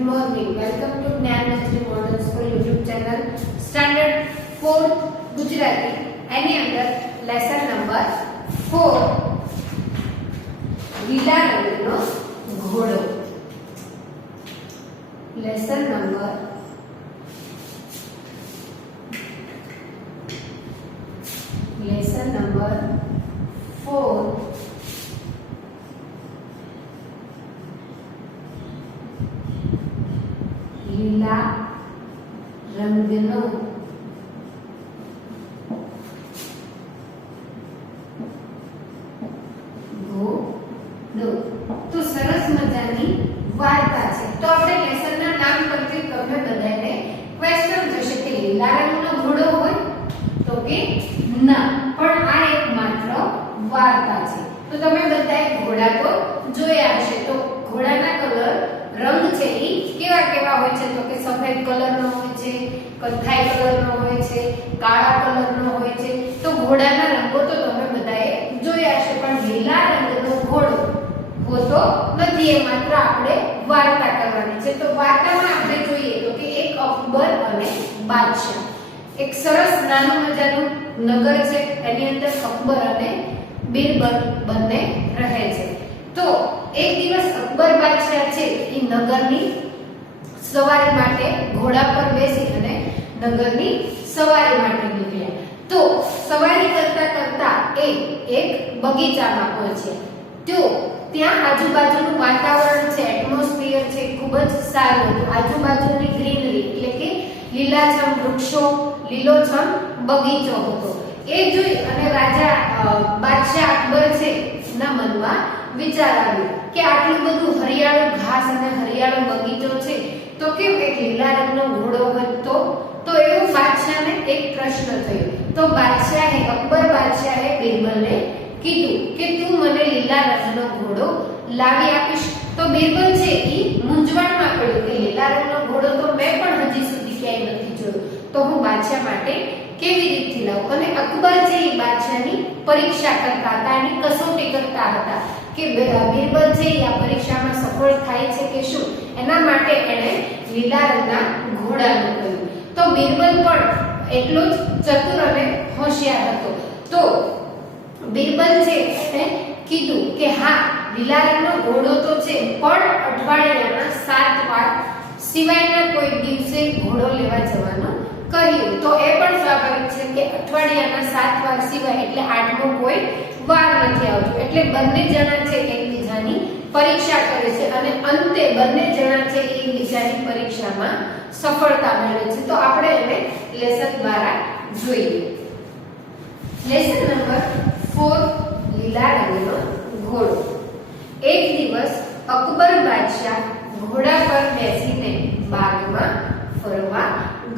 Good morning. Welcome to Gnan Nursery Model School YouTube channel. Standard 4th Gujarati. એની અંદર lesson number 4 લીલા રંગનો ઘોડો. Lesson number 4 લીલા રંગનો ઘોડો. તો સરસ મજાની વાર્તા છે. તો આપણે લેસનના નામ પરથી તમને બધાને ક્વેશ્ચન થશે કે લીલા રંગનો ઘોડો હોય તો કે ના, પણ આ એક માત્ર વાર્તા છે. તો તમે બધાએ ઘોડા તો જોયા હશે. તો ઘોડાના કલર રંગ છે ઈ કેવા કેવા હોય છે તો કે સફેદ કલરનો હોય છે, કથ્થાઈ કલરનો હોય છે, કાળા કલરનો હોય છે. તો ઘોડાના રંગો તો તમે બધાએ જોયા છે, પણ લીલા રંગનો ઘોડો હોતો નથી. એ માત્ર આપણે વાર્તા કરવાની છે. તો વાર્તામાં આપણે જોઈએ તો કે એક અકબર અને બાદશાહ, એક સરસ નાનું મજાનું નગર છે. એની અંદર અકબર અને બીરબલ બંને રહે છે. તો એક દિવસ અકબર બાદશાહ છે એ નગરની સવારી માટે ઘોડા પર બેસી અને નગરની સવારી માટે નીકળ્યા. તો સવારી કરતા કરતા એક બગીચામાં પહોંચ્યા. તો ત્યાં આજુબાજુનું વાતાવરણ છે, એટમોસ્ફિયર છે, ખૂબ જ સારું હતું. આજુબાજુની ગ્રીનરી એટલે કે લીલાછમ વૃક્ષો, લીલોછમ બગીચો હતો. એ જોઈ અને રાજા બાદશાહ અકબર છે ના મનમાં વિચાર આવ્યો કે આટલું બધું હરિયાળું ઘાસ અને હરિયાળો બગીચો છે તો કેમ એક લીલા રંગનો ઘોડો હોય તો એવો બાદશાહને એક પ્રશ્ન થયો. તો બાદશાહે અકબર બાદશાહે બીરબલને કીધું કે તું મને લીલા રંગનો ઘોડો લાવી આપીશ. તો બીરબલ છે ઈ મૂંઝવણમાં પડ્યો કે લીલા રંગનો ઘોડો તો મેં પણ હજી સુધી ક્યાંય નથી જોયો, તો હું બાદશાહ માટે કેવી રીતથી લાવું? અને અકબર છે એ બાદશાહની પરીક્ષા કરતા હતા, એની કસોટી કરતા હતા કે બીરબલ છે આ પરીક્ષામાં સફળ થાય છે કે શું. એના માટે એણે લીલા રંગના ઘોડાનું કહ્યું. તો બીરબલ પણ એટલો જ ચતુર અને હોશિયાર હતો. તો બીરબલ છે એને કીધું કે હા, લીલા રંગનો ઘોડો તો છે, પણ અઠવાડિયાના 7 વાર સિવાયના કોઈ દિવસે ઘોડો લેવા જવાનું કહ્યું. તો એ પણ સ્વાભાવિક છે કે અઠવાડિયાના 7 વાર સિવાય એટલે 8મો કોઈ વાર નથી આવતો. એટલે બંને જણા છે એકબીજાની પરીક્ષા કરે છે અને અંતે બંને જણા છે એકબીજાની પરીક્ષામાં સફળતા મેળવે છે. તો આપણે એને લેસન દ્વારા જોઈએ. લેસન નંબર 4 લીલા રંગનો ઘોડો. એક દિવસ અકબર બાદશાહ ઘોડા પર બેસીને બાગમાં ફરવા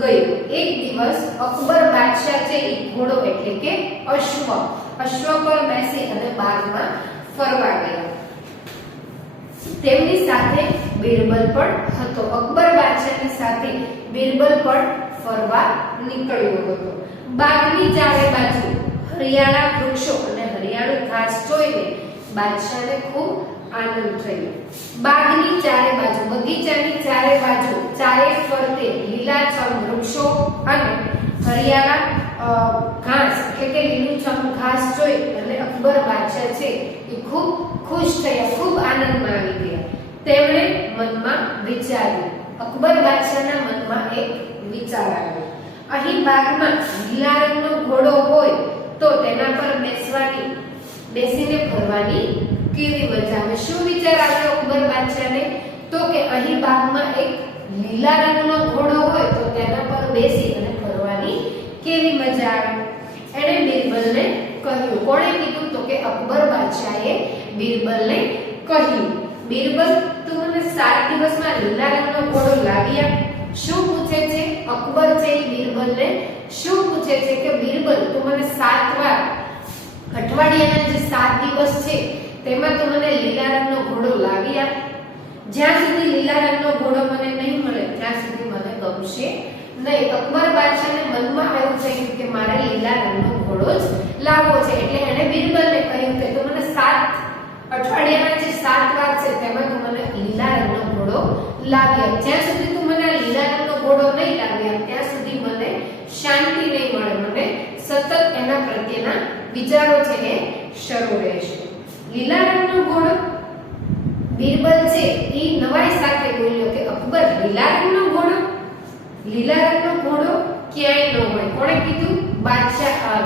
ગયો. એક દિવસ અકબર બાદશાહ છે એ ઘોડો એટલે કે અશ્વ પર બેસી અને બાગમાં ફરવા ગયા. તેમની સાથે બીરબલ પણ હતો. અકબર બાદશાહની સાથે બીરબલ પણ ફરવા નીકળ્યો હતો. બાગની ચારે બાજુ હરિયાળા વૃક્ષો અને હરિયાળું ઘાસ જોઈને બાદશાહને ખૂબ આનંદ થયો. બાગની ચારે બાજુ, બગીચાની ચારે બાજુ, ચારે ફરતે લીલાછમ વૃક્ષો અને હરિયાળા ઘાસ એટલે કે લીલુંછમ ઘાસ જોઈ અને અકબર બાદશાહ છે એ ખૂબ ખુશ થયા, ખૂબ આનંદમાં આવી ગયા. તેમણે મનમાં વિચાર્યું, અકબર બાદશાહના મનમાં એક વિચાર આવ્યો, અહીં બાગમાં લીલા રંગનો ઘોડો હોય તો તેના પર બેસીને ફરવાની કેવી મજા આવે. શું વિચાર આવ્યો અકબર બાદશાહને? તો કે અહીં બાગમાં એક લીલા રંગનો ઘોડો હોય તો તેના પર બેસી અને ફરવાની કેવી મજા આવે. એણે બીરબલને કહ્યું. કોણે કીધું? તો કે અકબર બાદશાહે બીરબલને કહ્યું, બીરબલ તું મને 7 દિવસમાં લીલા રંગનો ઘોડો લાવી આપ. શું પૂછે છે અકબર છે બીરબલને? શું પૂછે છે કે બીરબલ તું મને 7 વાર અઠવાડિયાના જે 7 દિવસ છે તેમાં તું મને લીલા રંગનો ઘોડો લાવી આપ. જ્યાં સુધી લીલા રંગનો ઘોડો મને નહીં મળે ત્યાં સુધી મને ગમશે નહીં. અકબર બાદશાહને મનમાં એવું થયું કે મારે લીલા રંગનો ઘોડો જ લાવવો છે. એટલે એણે બીરબલને કહ્યું કે તું મને 7 અઠવાડિયાના જે 7 વાર છે તેમાં તું મને લીલા રંગનો ઘોડો ઘોડો લાવી આપ. જ્યાં સુધી તું મને લીલા રંગનો ઘોડો નહીં લાવી આપ ત્યાં સુધી મને શાંતિ નહીં મળે, મને સતત એના પ્રત્યેના વિચારો છે એ શરૂ રહેશે. લીલા રંગનો ઘોડો બીરબલ છે એ નવાઈ સાથે બોલ્યો કે અકબર લીલા રંગનો ઘોડો? લીલા રંગનો ઘોડો ક્યાંય ન હોય. કોણે કીધું? બાદશાહ.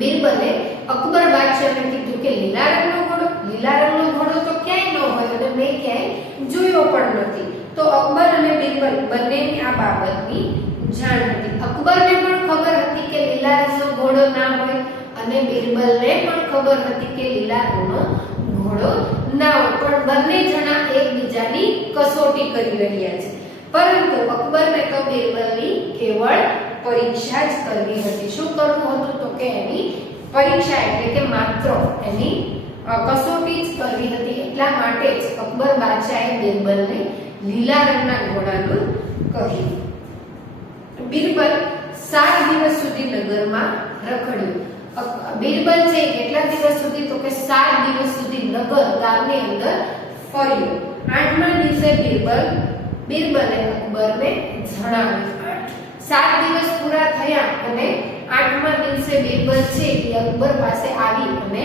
બીરબલે અકબર બાદશાહને કીધું કે લીલા રંગનો ઘોડો? લીલા રંગનો ઘોડો તો ક્યાંય ન હોય અને મેં ક્યાંય જોયો પણ નથી. તો અકબર અને બીરબલ બંનેની આ બાબતની જાણ હતી. અકબરને પણ ખબર હતી કે લીલા રંગનો ઘોડો ના હોય અને બીરબલને પણ ખબર હતી કે લીલા રંગનો ઘોડો ના હોય, પણ બંને જણા એકબીજાની કસોટી કરી રહ્યા છે. પરંતુ અકબરને તો બીરબલની કેવળ પરીક્ષા જ કરવી હતી. શું કરવું હતું? તો કે એની પરીક્ષા એટલે કે માત્ર એની કસોટી જ કરવી હતી. એટલા માટે જ અકબર બાદશાહે બીરબલને લીલા રંગના ઘોડાનું કહ્યું. બીરબલ 7 દિવસ સુધી નગરમાં રખડ્યું. બીરબલ છે કેટલા દિવસ સુધી? તો કે 7 દિવસ સુધી નગર ગામની અંદર ફર્યો. 8મા દિવસે બીરબલે અકબરને જણાવ્યું. 7 દિવસ પૂરા થયા અને 8મા દિવસે બીરબલ છે એ અકબર પાસે આવી અને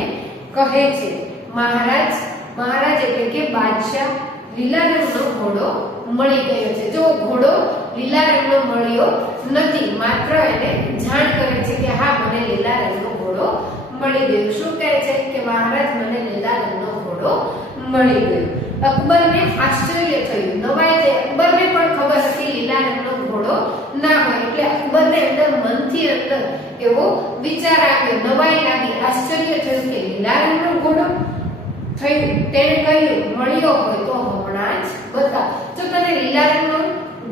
કહે છે, મહારાજ એટલે કે બાદશાહ, લીલા રંગનો ઘોડો મળી ગયો છે. જો ઘોડો લીલા રંગનો મળ્યો નથી, માત્ર એને જાણ કરે છે કે હા મને લીલા રંગનો ઘોડો મળી ગયો. શું કહે છે? કે મહારાજ મને લીલા રંગનો ઘોડો મળી ગયો. અકબરને આશ્ચર્ય થયું, નવાઈ થઈ. અકબરને પણ ખબર હતી લીલા રંગનો ઘોડો ના હોય, એટલે અકબરને અંદર મનથી અંદર એવો વિચાર આવ્યો, નવાઈ લાગી, આશ્ચર્ય થયું કે લીલા રંગનો ઘોડો થયું. તેણે કહ્યું મળ્યો હોય તો હમણાં જ બતા. જો તને લીલા રંગનો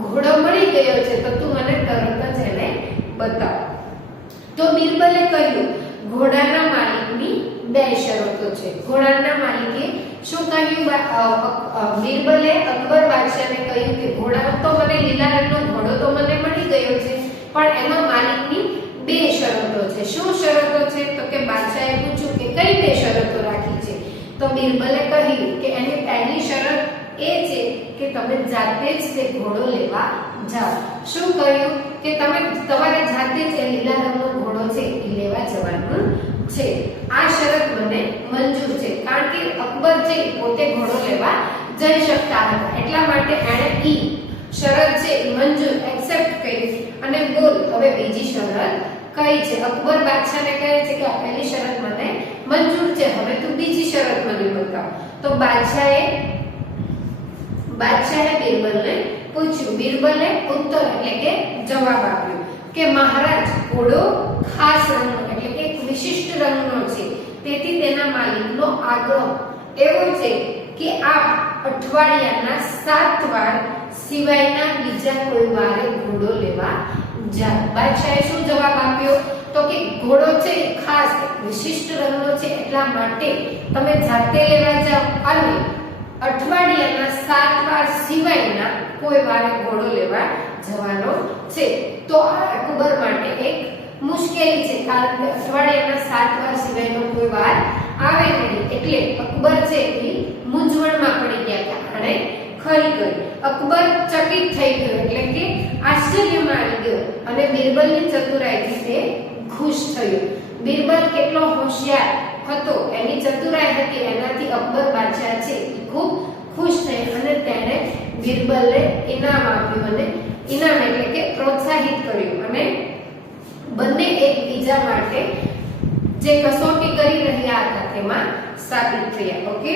ઘોડો મળી ગયો છે તો તું મને તરત જ એને બતાવ. તો બીરબલે કહ્યું ઘોડાના માલિકની 2 શરતો છે. ઘોડાના માલિકે શું કહ્યું? બીરબલે અકબર બાદશાહને કહ્યું કે ઘોડા તો મને લીલા રંગનો ઘોડો તો મને મળી ગયો છે, પણ એમાં માલિકની 2 શરતો છે. શું શરતો છે? તો કે બાદશાહે પૂછ્યું કે કઈ 2 શરતો રાખી છે? તો બીરબલે કહ્યું કે એની પહેલી શરત એ છે કે તમે જાતે જ તે ઘોડો લેવા જાઓ. શું કહ્યું? કે તમારે જાતે જ લીલા રંગનો ઘોડો છે એ લેવા જવાનું છે. આ શરત મને મંજૂર છે, કારણ કે અકબર છે પોતે ઘોડો લેવા જઈ શકતા હતા, એટલા માટે એણે ઈ શરત છે મંજૂર એક્સેપ્ટ કરી. અને બોલ હવે બીજી શરત કઈ છે? અકબર બાદશાહને કહે છે કે આ પહેલી શરત મને મંજૂર છે, હવે તું બીજી શરત મને બતાવ. તો બાદશાહે બીરબલને પૂછ્યું. બીરબલે ઉત્તર એટલે કે જવાબ આપ્યો કે મહારાજ ઘોડો ખાસ રંગનો એટલે કે વિશિષ્ટ રંગનો છે, તેથી તેના માલિકનો આગ્રહ એવો છે કે આપ અઠવાડિયાના 7 વાર સિવાયના બીજા કોઈ વારે ઘોડો લેવા જાઓ. બાદશાહે શું જવાબ આપ્યો? તો કે ઘોડો છે ખાસ વિશિષ્ટ રંગનો છે, એટલા માટે તમે જાતે લેવા જાઓ અને અઠવાડિયાના 7 વાર સિવાયના કોઈ વારે ઘોડો લેવા જવાનો છે. તો આ અકબર માટે એક મુશ્કેલી છે, કારણ કે અઠવાડિયાના 7 વાર સિવાયનો કોઈ વાર આવે નહીં, એટલે અકબર છે એ મૂંઝવણમાં પડી ગયા કે આણે ખરી કરી. અકબર ચકિત થઈ ગયો એટલે કે આશ્ચર્યમાં આવી ગયો અને બીરબલની ચતુરાઈથી તે ખુશ થયો. બીરબલ કેટલો હોશિયાર હતો, એની ચતુરાઈ હતી, એનાથી અકબર બાદશાહ છે એ ખૂબ ખુશ થઈ અને તેણે બીરબલને ઇનામ આપ્યું અને ઇનામ એટલે કે પ્રોત્સાહિત કર્યું અને બંને એકબીજા માટે જે કસોટી કરી રહ્યા હતા તેમાં સાબિત થયા. ઓકે,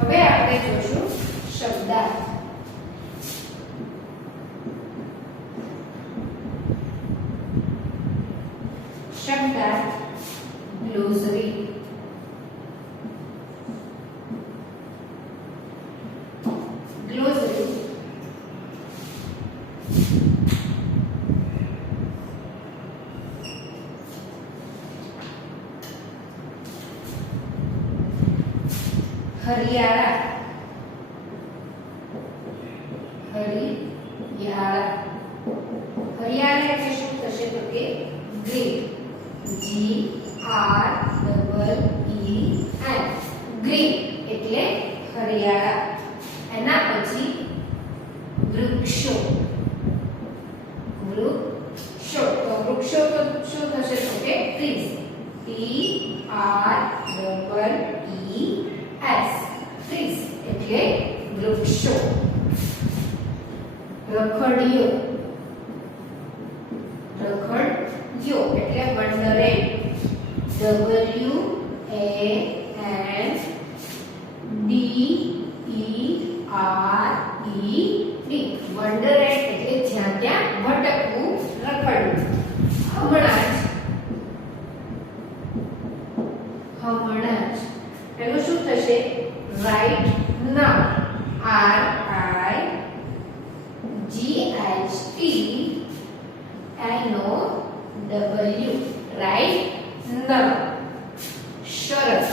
હવે આપણે જોશું શબ્દાર્થ. શબ્દાર્થ ગ્લોસરી. ગ્લોસરી હરિયાળા. હરિયાળા એટલે શું થશે? તો કે green G R E N green એટલે હરિયાળા. એના પછી વૃક્ષો. વૃક્ષો તો વૃક્ષો તો શું થશે તો કે trees T R E S trees એટલે વૃક્ષો. રખડિયો. રખડિયો એટલે વંડરેટ W A N D E R E D વંડરેટ એટલે જ્યાં ત્યાં ભટકવું, રખડવું. હમણાં જ એનું શું થશે right now RIGHTNOW right now. શરત.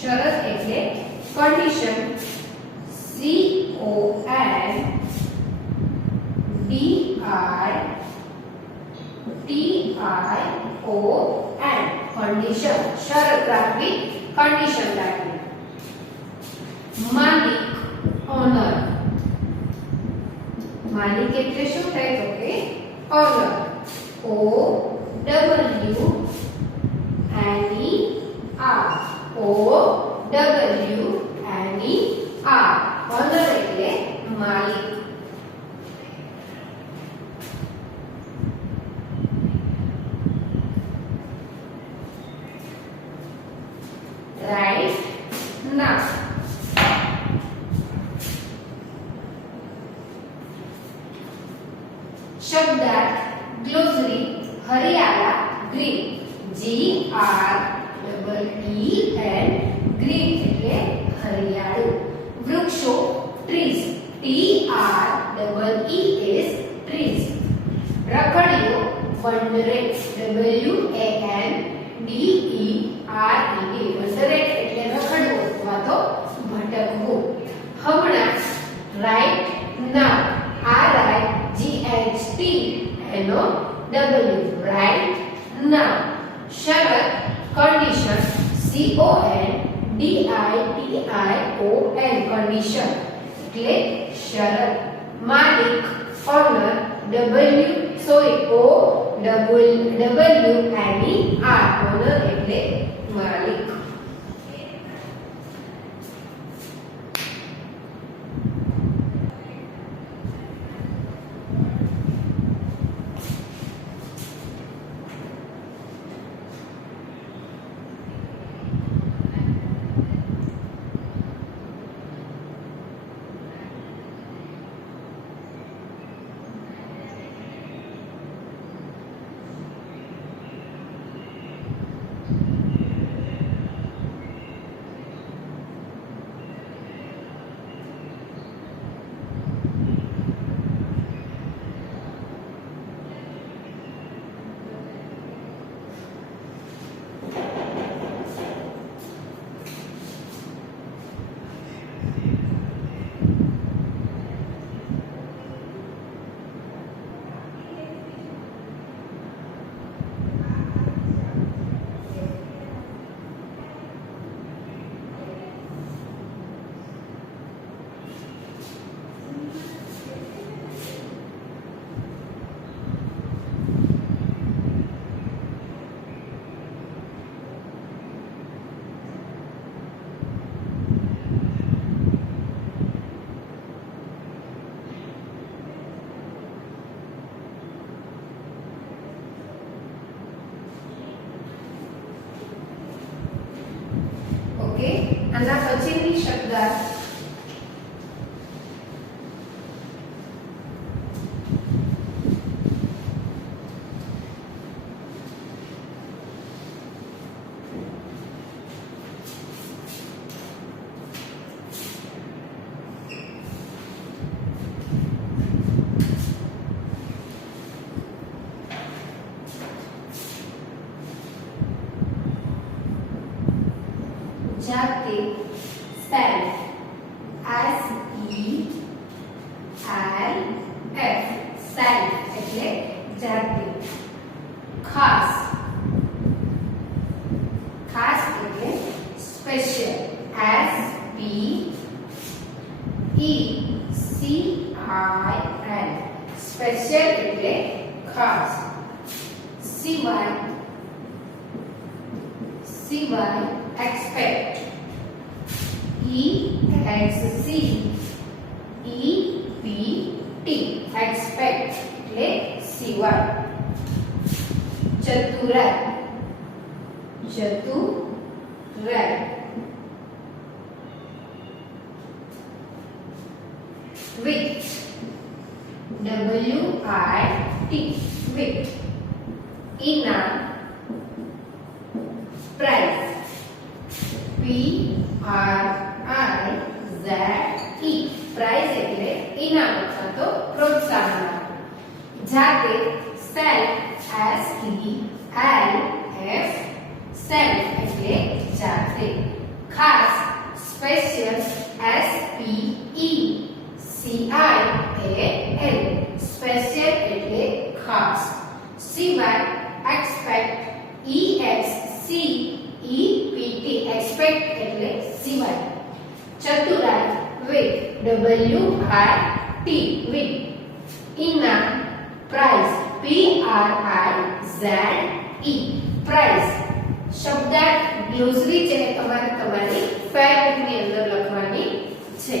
શરત એટલે કન્ડિશન CONDITION કન્ડિશન. શરત રાખવી, કન્ડિશન રાખવી. માલિક ઓનર. માલિક એટલે શું થાય તો કે ઓનર OWNER ઓનર એટલે માલિક. Right now. શબ્દાર્થ ગ્લોસરી હરિયાળા ગ્રીન GREEN ગ્રીન એટલે હરિયાળું. વૃક્ષો ટ્રીઝ TREES ટ્રીઝ. રખડિયો વંડરેટ WANDERET વંડરેટ એટલે રખડવું અથવા તો ભટકવું. હમણાં right now RIGHTNOW right now. શરત કન્ડિશન CONDITION કન્ડિશન એટલે શરત. માલિક ઓનર OWNER ઓનર એટલે માલિક. આના પછીની શબ્દાર્થ જાતે સેલ્ફ SELF સેલ્ફ એટલે સ્પેશિયલ SPECIAL સ્પેશિયલ એટલે ખાસ. CY expect EXCEPT expect એટલે CY. ચતુરાઈ wit WIT ઇનામ prize PRIZE prize એટલે ઇનામ અથવા તો પ્રોત્સાહન. જાતે self SELF self એટલે જાતે. ખાસ સ્પેશિયલ SPECIAL સ્પેશિયલ એટલે ખાસ. CY expect EXCEPT expect એટલે CY. ચતુરાઈ wit WIT ઇનામ prize PRIZE prize. શબ્દાર્થ ગ્લોસરી છે તમારે તમારી ફેરબુક ની અંદર લખવાની છે.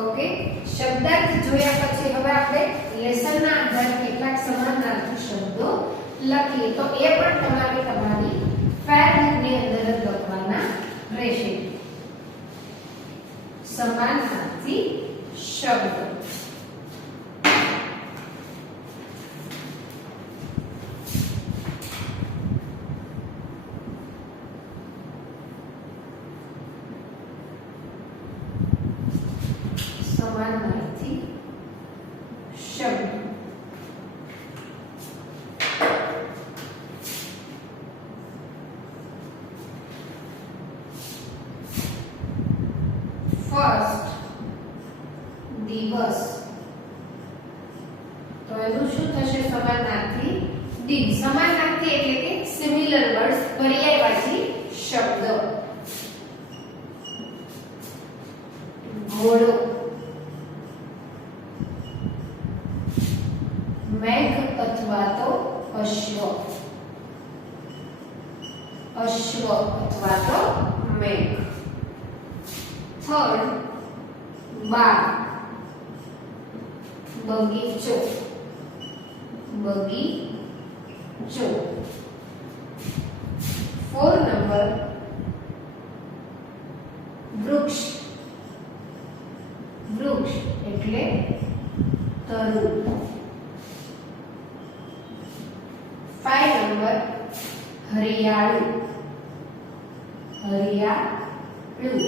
ઓકે, શબ્દાર્થ જોયા પછી હવે આપણે લેસનના આધારે કેટલાક સમાનાર્થી શબ્દો લખીએ. તો એ પણ તમારે તમારી ફેરબુકની અંદર જ લખવાના રહેશે. સમાનાર્થી શબ્દો. समानार्थी शब्द. फर्स्ट दिवस. तो એનું શું થશે? સમાનાર્થી દિન. સમાનાર્થી એટલે કે સિમિલર વર્ડ્સ, પર્યાયવાચી શબ્દ. ઘોડો, મેઘ અથવા તો અશ્વ. અશ્વ અથવા તો મેઘ. થર્ડ બાગ, બગીચો. બગીચો. 4 નંબર વૃક્ષ. વૃક્ષ એટલે તરુ. 5 નંબર હરિયાળું હરિયાળું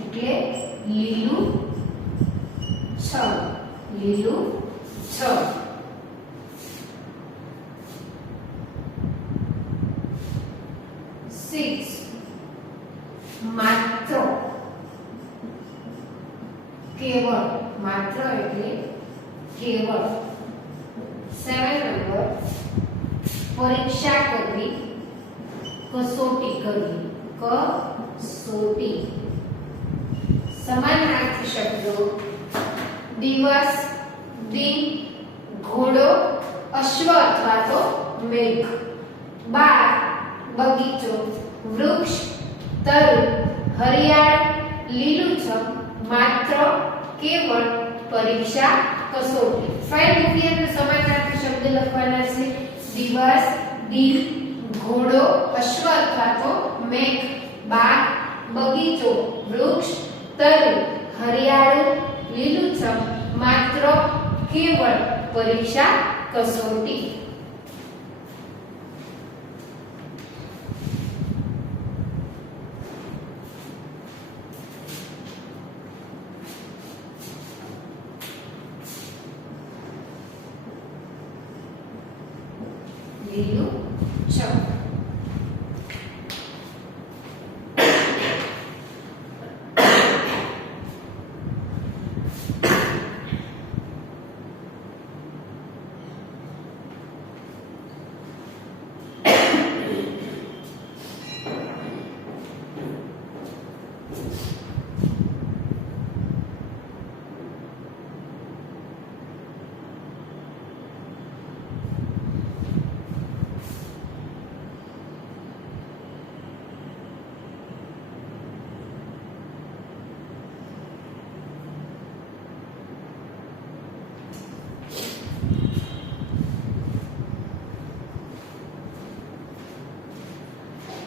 એટલે લીલું છમ લીલું છમ. 6 માત્ર કેવળ માત્ર એટલે કેવળ. 7 નંબર પરીક્ષા કરવી કસોટી કરવી કસોટી. સમાનાર્થી શબ્દો દિવસ દિન ઘોડો અશ્વ અથવા તો મેઘ. બાગ બગીચો વૃક્ષ તરુ હરિયાળ લીલુંછમ માત્ર કેવળ પરીક્ષા કસોટી. ફાઇલ મૂકીએ તો સમાનાર્થી શબ્દ લખવાના છે દિવસ દિન ઘોડો અશ્વ અથવા તો મેઘ બાગ બગીચો વૃક્ષ તરુ હરિયાળું લીલુંછમ માત્ર કેવળ પરીક્ષા કસોટી. લીલુંછમ.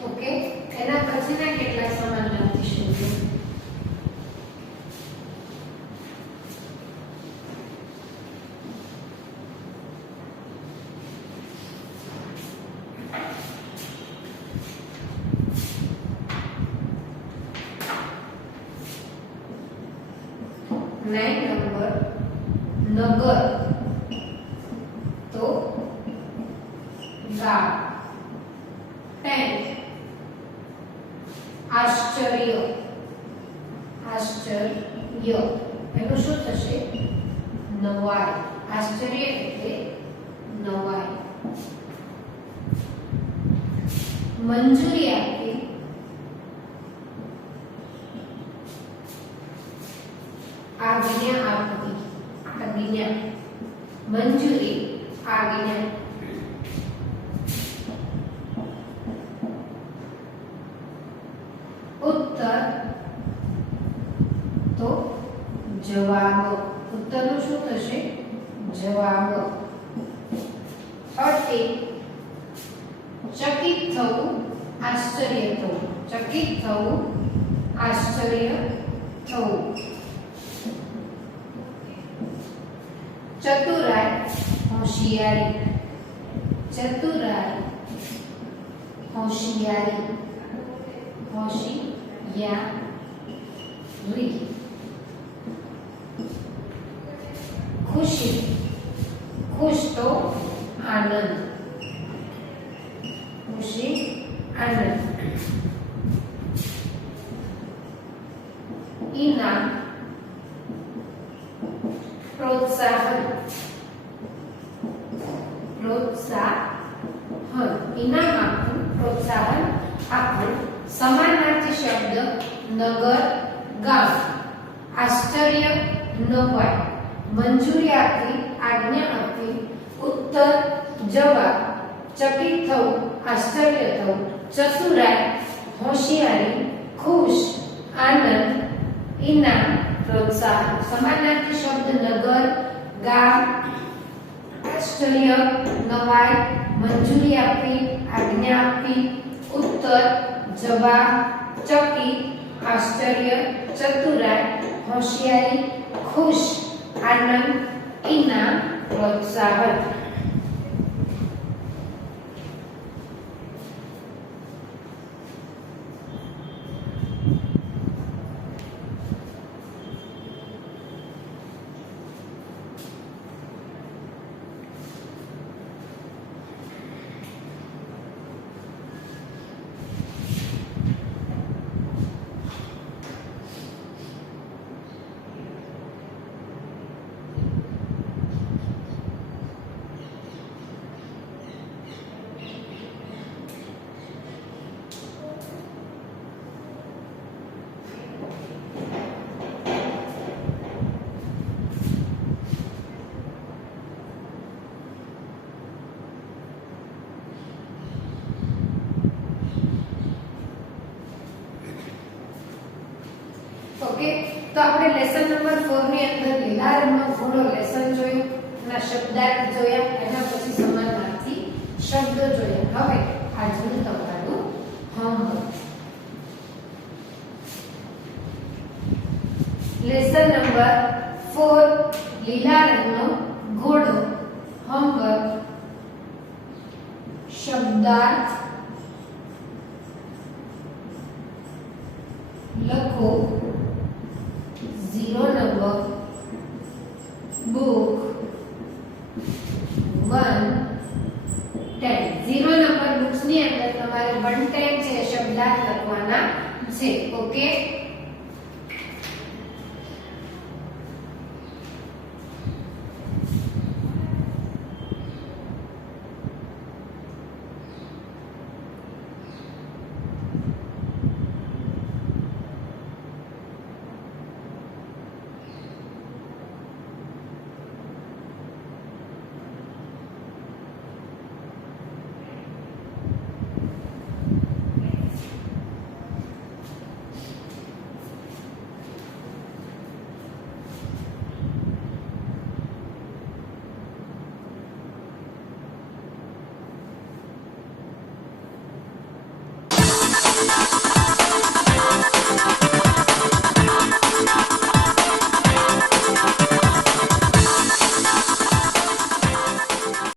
ઓકે, એના પછીના કેટલા સમાનાર્થી શોધો. નંબર નગર તો ગામ. 10 આશ્ચર્ય આશ્ચર્ય એનું શું થશે નવાઈ. આશ્ચર્ય એટલે નવાઈ. મંજૂરી આપવી આજ્ઞા આપવી આજ્ઞા મંજૂરી આજ્ઞા. ઉત્તર તો જવાબ. ઉત્તરનું શું થશે જવાબ. 30 ચકિત થવું આશ્ચર્ય થવું ચકિત થવું આશ્ચર્ય થવું. ચતુરાઈ હોશિયારી ચતુરાઈ હોશિયારી હોશિયારી. ખુશી ખુશ તો આનંદ ખુશી આનંદ. ઇનામ પ્રોત્સાહન પ્રોત્સાહન. ઇનામ આપવું પ્રોત્સાહન આપવું. સમાનાર્થી શબ્દ નગર ગામ. આશ્ચર્ય નવાઈ. મંજૂરી આપવી આજ્ઞા આપવી. ઉત્તર જવાબ. ચકિત થવું આશ્ચર્ય થવું. ચતુરાઈ હોશિયારી. ખુશ આનંદ. ઇનામ પ્રોત્સાહન. સમાનાર્થી શબ્દ નગર ગામ આશ્ચર્ય નવાઈ મંજૂરી આપવી આજ્ઞા આપવી. ઉત્તર જવાબ ચકિત આશ્ચર્ય ચતુરાઈ હોશિયારી ખુશ આનંદ ઇનામ પ્રોત્સાહન. ઓકે, તો આપણે લેસન નંબર 4 ની અંદર લીલા રંગનો ઘોડો લેસન જોયું, એના શબ્દાર્થ જોયા, એના પછી સમાનાર્થી શબ્દો જોયા. હવે આજનું તમારું હોમવર્ક લેસન નંબર 4 લીલા રંગનો ઘોડો. હોમવર્ક શબ્દાર્થ લખો. 0 નંબર બુક 1 10. 0 નંબર બુક્સ ની અંદર તમારે 1 10 છે શબ્દાર્થ લખવાના છે. ઓકે.